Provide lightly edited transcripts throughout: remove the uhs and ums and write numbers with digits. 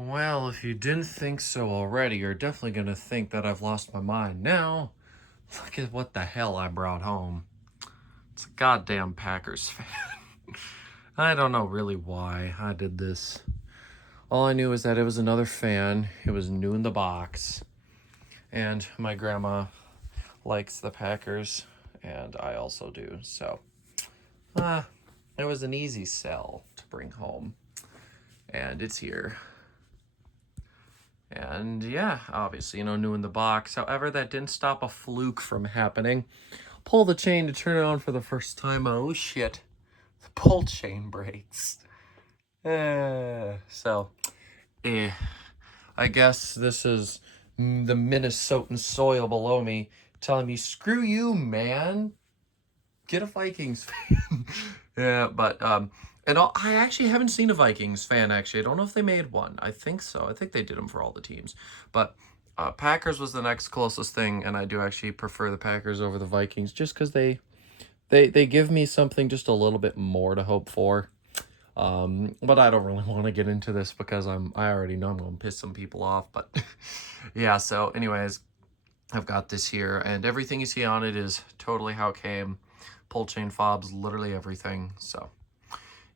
Well, if you didn't think so already, you're definitely gonna think that I've lost my mind. Now, look at what the hell I brought home. It's a goddamn Packers fan. I don't know really why I did this. All I knew is that it was another fan. It was new in the box. And my grandma likes the Packers, and I also do. So, uh, it was an easy sell to bring home. And it's here. And yeah, obviously, new in the box. However, that didn't stop a fluke from happening. Pull the chain to turn it on for the first time. Oh shit. The pull chain breaks. So, eh. I guess this is the Minnesotan soil below me telling me, screw you, man. Get a Vikings fan. Yeah, but I actually haven't seen a Vikings fan. Actually, I don't know if they made one. I think so. I think they did them for all the teams. But Packers was the next closest thing, and I do actually prefer the Packers over the Vikings just because they give me something just a little bit more to hope for. But I don't really want to get into this because I already know I'm gonna piss some people off. But yeah. So, anyways, I've got this here, and everything you see on it is totally how it came. Pull chain fobs, literally everything. So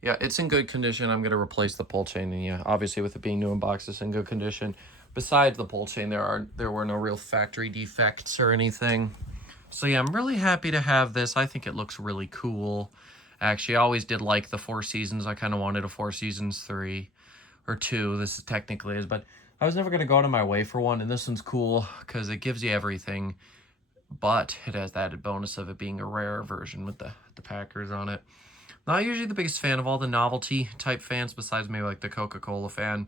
yeah, it's in good condition. I'm gonna replace the pull chain, and yeah, obviously with it being new in box, it's in good condition. Besides the pull chain, there were no real factory defects or anything. So yeah, I'm really happy to have this. I think it looks really cool. Actually, I always did like the Four Seasons. I kind of wanted a Four Seasons 3 or 2. This is technically is, but I was never gonna go out of my way for one, and this one's cool because it gives you everything, but it has the added bonus of it being a rare version with the Packers on it. Not usually the biggest fan of all the novelty type fans, besides maybe like the Coca-Cola fan.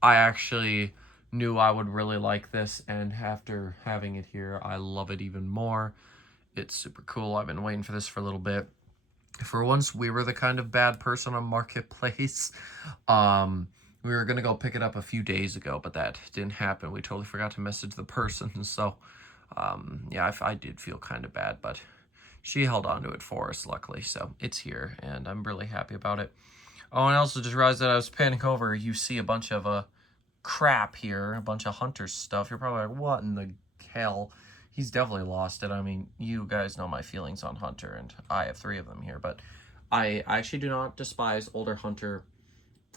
I actually knew I would really like this, and after having it here, I love it even more. It's super cool. I've been waiting for this for a little bit. For once, we were the kind of bad person on Marketplace. Um, we were gonna go pick it up a few days ago, but that didn't happen. We totally forgot to message the person, so yeah, I did feel kind of bad, but she held on to it for us, luckily. So it's here, and I'm really happy about it. Oh, and I also just realized that I was panning over. You see a bunch of crap here, a bunch of Hunter's stuff. You're probably like, what in the hell? He's definitely lost it. I mean, you guys know my feelings on Hunter, and I have 3 of them here, but I actually do not despise older Hunter.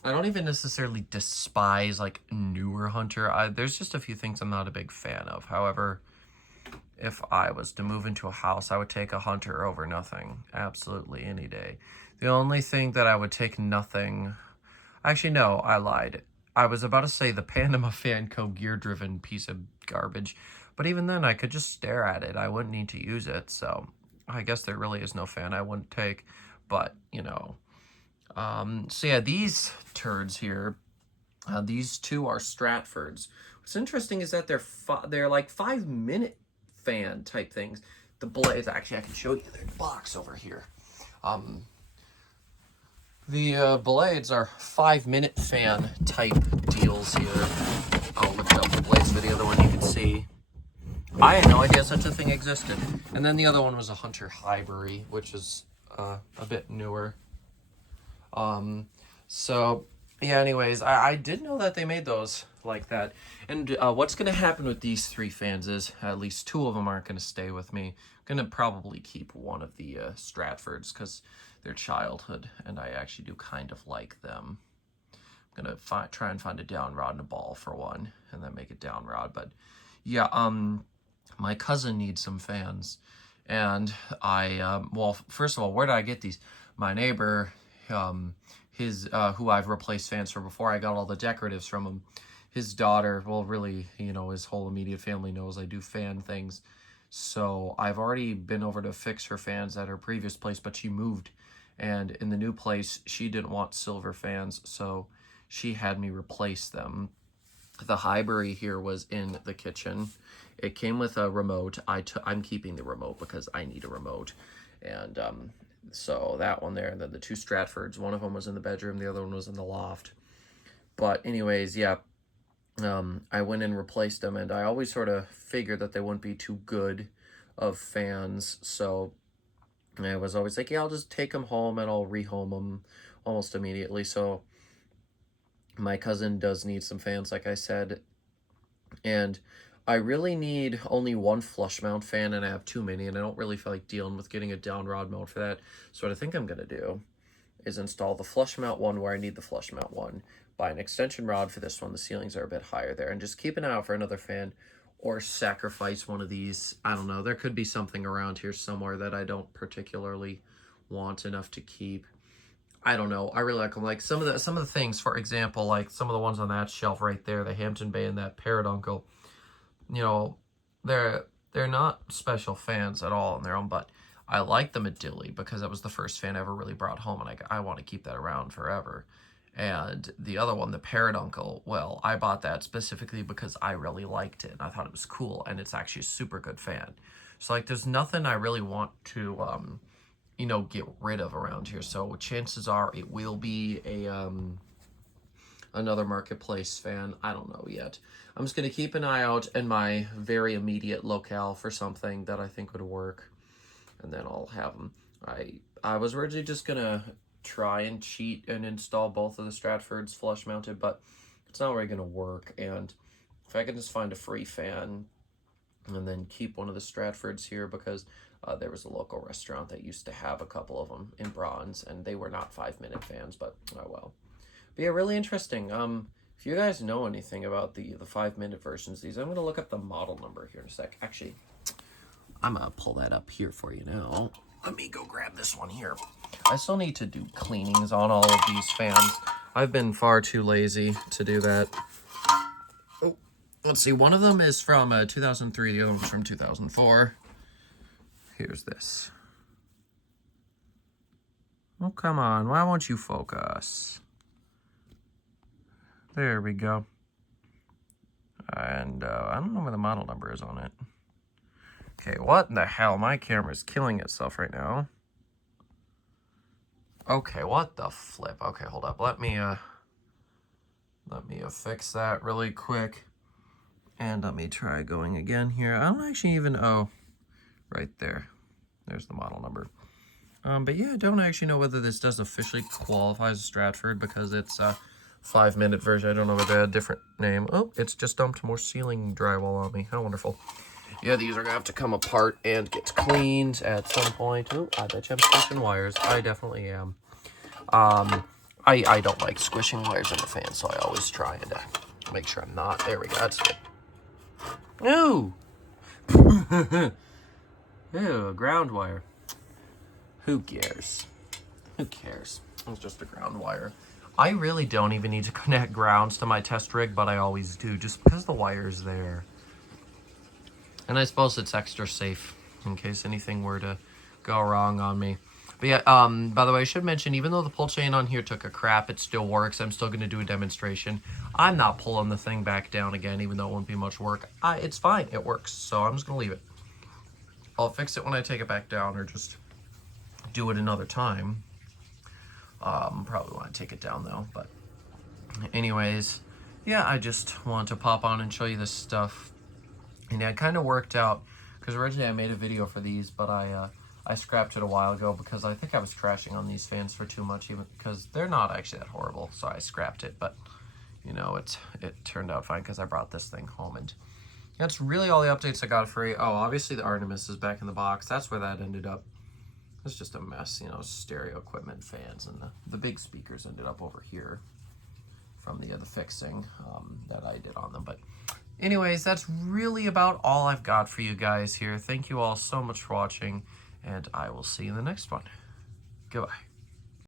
I don't even necessarily despise like newer Hunter. There's just a few things I'm not a big fan of. However, if I was to move into a house, I would take a Hunter over nothing. Absolutely any day. The only thing that I would take nothing... Actually, no, I lied. I was about to say the Panama Fanco gear-driven piece of garbage. But even then, I could just stare at it. I wouldn't need to use it. So I guess there really is no fan I wouldn't take. But, so yeah, these turds here, these two are Stratfords. What's interesting is that they're like 5-minute fan type things. The blades, actually, I can show you their box over here. Um, the blades are 5-minute fan type deals here. I'll look up the blades video, the one you can see. I had no idea such a thing existed. And then the other one was a Hunter Highbury, which is a bit newer. So yeah, anyways, I did know that they made those like that. And what's going to happen with these 3 fans is at least 2 of them aren't going to stay with me. I'm going to probably keep one of the Stratfords because they're childhood, and I actually do kind of like them. I'm going to try and find a down rod and a ball for one, and then make a down rod. But yeah, my cousin needs some fans. And well, first of all, where did I get these? My neighbor, who I've replaced fans for before, I got all the decoratives from him. His daughter, well, really, his whole immediate family knows I do fan things. So I've already been over to fix her fans at her previous place, but she moved. And in the new place, she didn't want silver fans, so she had me replace them. The Highbury here was in the kitchen. It came with a remote. I'm keeping the remote because I need a remote. And so that one there, and then the 2 Stratfords. One of them was in the bedroom, the other one was in the loft. But anyways, yeah, I went and replaced them, and I always sort of figured that they wouldn't be too good of fans. So I was always like, yeah, I'll just take them home and I'll rehome them almost immediately. So My cousin does need some fans, like I said, and I really need only one flush mount fan, and I have too many, and I don't really feel like dealing with getting a down rod mount for that. So what I think I'm going to do is install the flush mount one where I need the flush mount one, buy an extension rod for this one, the ceilings are a bit higher there, and just keep an eye out for another fan, or sacrifice one of these. I don't know, there could be something around here somewhere that I don't particularly want enough to keep. I don't know. I really like them. Like some of the things, for example, like some of the ones on that shelf right there, the Hampton Bay and that Paraduncle, you know, they're not special fans at all in their own, but I like the Medilli because that was the first fan I ever really brought home, and I want to keep that around forever. And the other one, the Paraduncle, well, I bought that specifically because I really liked it, and I thought it was cool, and it's actually a super good fan. So, like, there's nothing I really want to, you know, get rid of around here. So chances are it will be a another Marketplace fan. I don't know yet. I'm just going to keep an eye out in my very immediate locale for something that I think would work, and then I'll have them. I was originally just going to try and cheat and install both of the Stratfords flush mounted, but it's not really going to work. And if I can just find a free fan and then keep one of the Stratfords here, because there was a local restaurant that used to have a couple of them in bronze, and they were not 5-minute fans, but oh well. But yeah, really interesting. If you guys know anything about the 5-minute versions of these, I'm going to look up the model number here in a sec. Actually, I'm going to pull that up here for you now. Let me go grab this one here. I still need to do cleanings on all of these fans. I've been far too lazy to do that. Oh, let's see. One of them is from 2003. The other one's from 2004. Here's this. Oh, come on. Why won't you focus? There we go. And I don't know where the model number is on it. Okay, what in the hell? My camera's killing itself right now. Okay, what the flip? Okay, hold up. Let me fix that really quick. And let me try going again here. I don't actually even, oh, right there. There's the model number. But yeah, I don't actually know whether this does officially qualify as a Stratford because it's a 5-minute version. I don't know whether they had a different name. Oh, it's just dumped more ceiling drywall on me. How wonderful. Yeah, these are going to have to come apart and get cleaned at some point. Oh, I bet you I'm squishing wires. I definitely am. I don't like squishing wires in the fan, so I always try and make sure I'm not. There we go. That's good. Ooh! Ew, a ground wire. Who cares? Who cares? It's just a ground wire. I really don't even need to connect grounds to my test rig, but I always do, just because the wire's there. And I suppose it's extra safe in case anything were to go wrong on me. But yeah, by the way, I should mention, even though the pull chain on here took a crap, it still works. I'm still going to do a demonstration. I'm not pulling the thing back down again, even though it won't be much work. It's fine. It works. So I'm just going to leave it. I'll fix it when I take it back down, or just do it another time. Probably want to take it down, though. But anyways, yeah, I just want to pop on and show you this stuff. And yeah, it kind of worked out, because originally I made a video for these, but I scrapped it a while ago because I think I was crashing on these fans for too much, even because they're not actually that horrible, so I scrapped it. But you know, it turned out fine because I brought this thing home, and that's really all the updates I got for you. Oh, obviously the Artemis is back in the box. That's where that ended up. It's just a mess, you know, stereo equipment, fans, and the big speakers ended up over here from the fixing that I did on them. But anyways, that's really about all I've got for you guys here. Thank you all so much for watching, and I will see you in the next one. Goodbye.